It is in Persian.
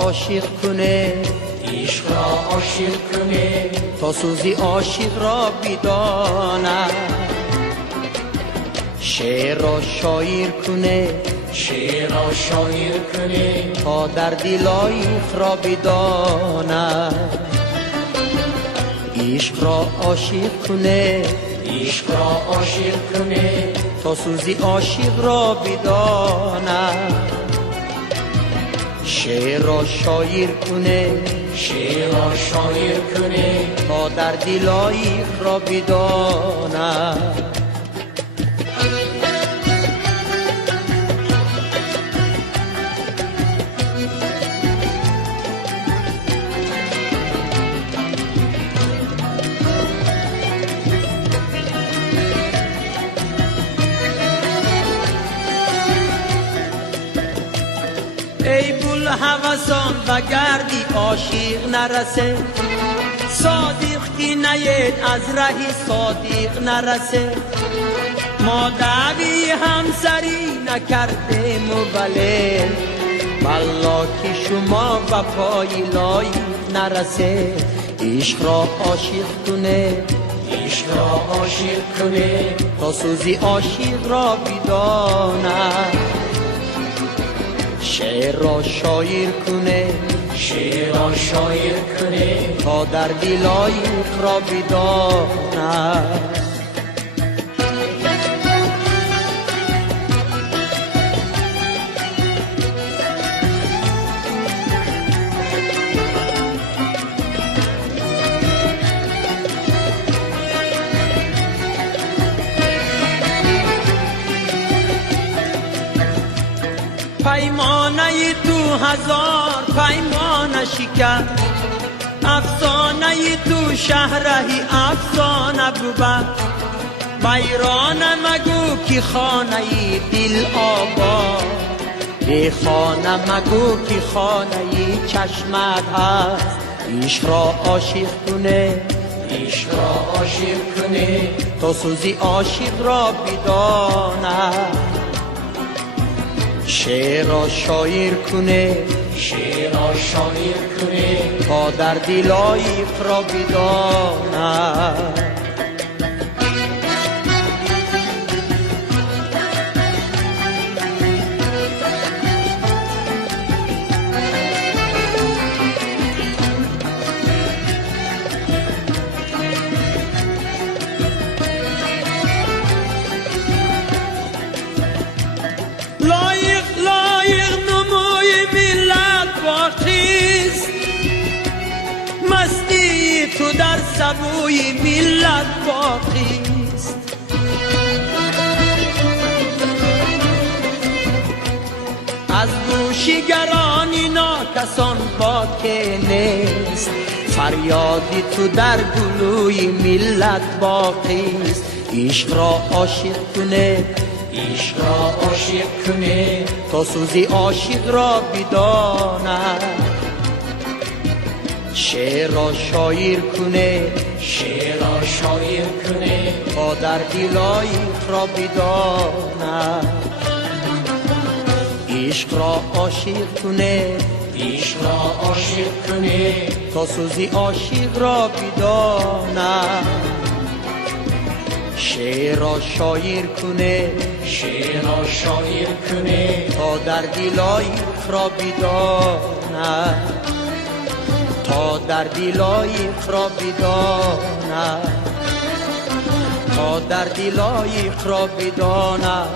عاشق کنه، عشق را عاشق کنه، تا سوزی عاشق را بداند. شعر را شاعر کنه، شعر را شاعر کنه، تا در دل عاشق را بداند. عشق را عاشق کنه، عشق را عاشق کنه، تا سوزی عاشق را بداند. شعر را شاعر کنه، شعر را شاعر کنه، تا در دل عاشق را بداند. ای بوالهوسان و گردی عاشق نرسه، صادق کی نید از ره صادق نرسه. ما دعوی همسری نکردیم و بله، والله که شما وفای لایق نرسه. عشق را عاشق کنه، عشق را عاشق کنه، تا سوزی عاشق را بداند. شعر را شاعر کنه، شعر را شاعر کنه، تا در دل عاشق را بداند. پیمانه تو هزار پیمانه شکست، افسانه تو شهرهی افسانه بود. بیرانه مگو که خانه دل آباد، ای خانه مگو که خانه چشمت هست. عشق را عاشق کنه، عشق را عاشق کنه، تا سوزی عاشق را بداند. شعر را شاعر کنه، شعر را شاعر کنه، تا در دل عاشق را بداند. لایق لایق نمای ملت باقیست، مستی تو در سبوی ملت باقیست. از گوشگران اینا کسان باقی نیست، فریادی تو در گلوی ملت باقیست. عشق را عاشق کنه، عشق را عاشق کنه، تا سوزی عاشق را بداند. شعر را شاعر کنه، شعر را شاعر کنه، تا در دل عاشق را بداند. عشق را عاشق کنه، عشق را عاشق کنه، تا سوزی عاشق را بداند. شعر را شاعر کنه، شعر را شاعر کنه، تا در دل عاشق را بداند. تا در دل عاشق را بداند، تا در دل عاشق را بداند.